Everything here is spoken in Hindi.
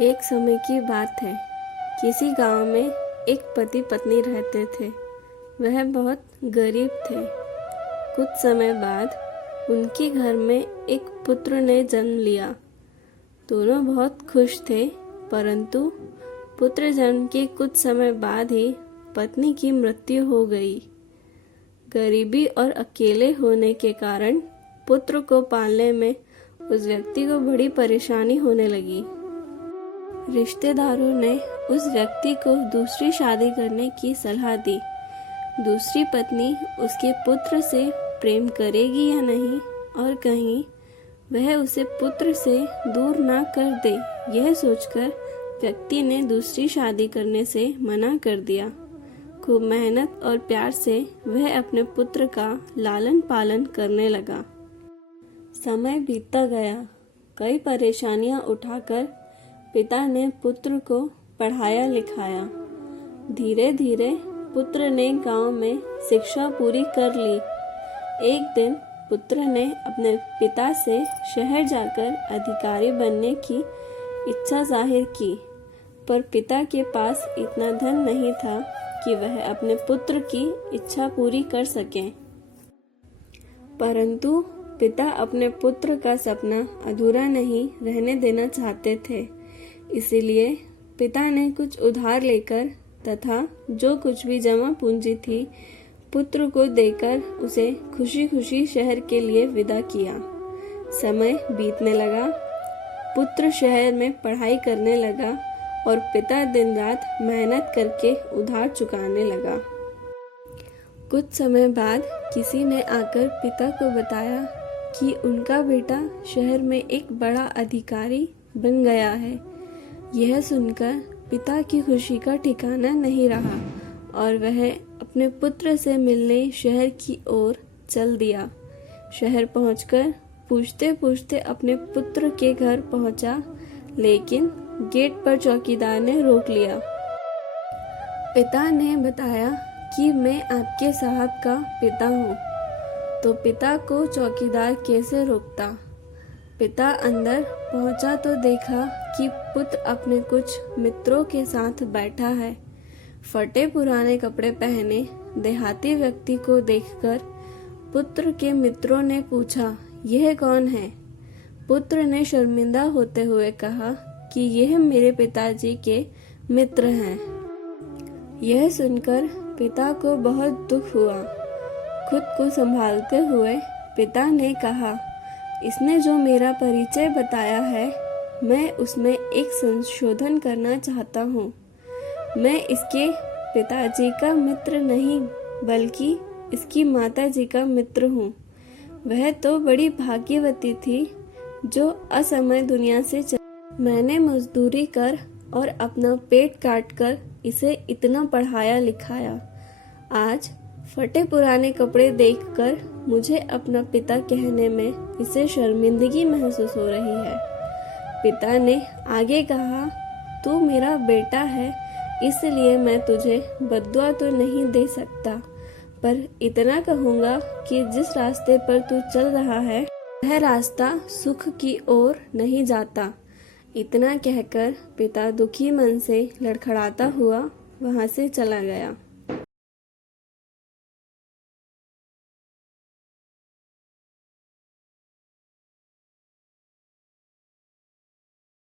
एक समय की बात है। किसी गांव में एक पति पत्नी रहते थे। वह बहुत गरीब थे। कुछ समय बाद उनके घर में एक पुत्र ने जन्म लिया। दोनों बहुत खुश थे, परंतु पुत्र जन्म के कुछ समय बाद ही पत्नी की मृत्यु हो गई। गरीबी और अकेले होने के कारण पुत्र को पालने में उस व्यक्ति को बड़ी परेशानी होने लगी। रिश्तेदारों ने उस व्यक्ति को दूसरी शादी करने की सलाह दी। दूसरी पत्नी उसके पुत्र से प्रेम करेगी या नहीं, और कहीं वह उसे पुत्र से दूर ना कर दे, यह सोचकर व्यक्ति ने दूसरी शादी करने से मना कर दिया। खूब मेहनत और प्यार से वह अपने पुत्र का लालन पालन करने लगा। समय बीतता गया। कई परेशानियां उठाकर पिता ने पुत्र को पढ़ाया लिखाया। धीरे धीरे पुत्र ने गांव में शिक्षा पूरी कर ली। एक दिन पुत्र ने अपने पिता से शहर जाकर अधिकारी बनने की इच्छा जाहिर की, पर पिता के पास इतना धन नहीं था कि वह अपने पुत्र की इच्छा पूरी कर सकें। परंतु पिता अपने पुत्र का सपना अधूरा नहीं रहने देना चाहते थे। इसीलिए पिता ने कुछ उधार लेकर तथा जो कुछ भी जमा पूंजी थी पुत्र को देकर उसे खुशी खुशी शहर के लिए विदा किया। समय बीतने लगा। पुत्र शहर में पढ़ाई करने लगा और पिता दिन रात मेहनत करके उधार चुकाने लगा। कुछ समय बाद किसी ने आकर पिता को बताया कि उनका बेटा शहर में एक बड़ा अधिकारी बन गया है। यह सुनकर पिता की खुशी का ठिकाना नहीं रहा और वह अपने पुत्र से मिलने शहर की ओर चल दिया। शहर पहुंचकर पूछते पूछते अपने पुत्र के घर पहुंचा, लेकिन गेट पर चौकीदार ने रोक लिया। पिता ने बताया कि मैं आपके साहब का पिता हूँ। तो पिता को चौकीदार कैसे रोकता। पिता अंदर पहुंचा तो देखा कि पुत्र अपने कुछ मित्रों के साथ बैठा है। फटे पुराने कपड़े पहने देहाती व्यक्ति को देखकर पुत्र के मित्रों ने पूछा, यह कौन है? पुत्र ने शर्मिंदा होते हुए कहा कि यह मेरे पिताजी के मित्र हैं। यह सुनकर पिता को बहुत दुख हुआ। खुद को संभालते हुए पिता ने कहा, इसने जो मेरा परिचय बताया है, मैं उसमें एक संशोधन करना चाहता हूँ। मैं इसके पिताजी का मित्र नहीं, बल्कि इसकी माताजी का मित्र हूँ। वह तो बड़ी भाग्यवती थी जो असमय दुनिया से मैंने मजदूरी कर और अपना पेट काट कर इसे इतना पढ़ाया लिखाया। आज फटे पुराने कपड़े देखकर मुझे अपना पिता कहने में इसे शर्मिंदगी महसूस हो रही है। पिता ने आगे कहा, तू मेरा बेटा है, इसलिए मैं तुझे बद्दुआ तो नहीं दे सकता, पर इतना कहूँगा कि जिस रास्ते पर तू चल रहा है वह रास्ता सुख की ओर नहीं जाता। इतना कहकर पिता दुखी मन से लड़खड़ाता हुआ वहाँ से चला गया।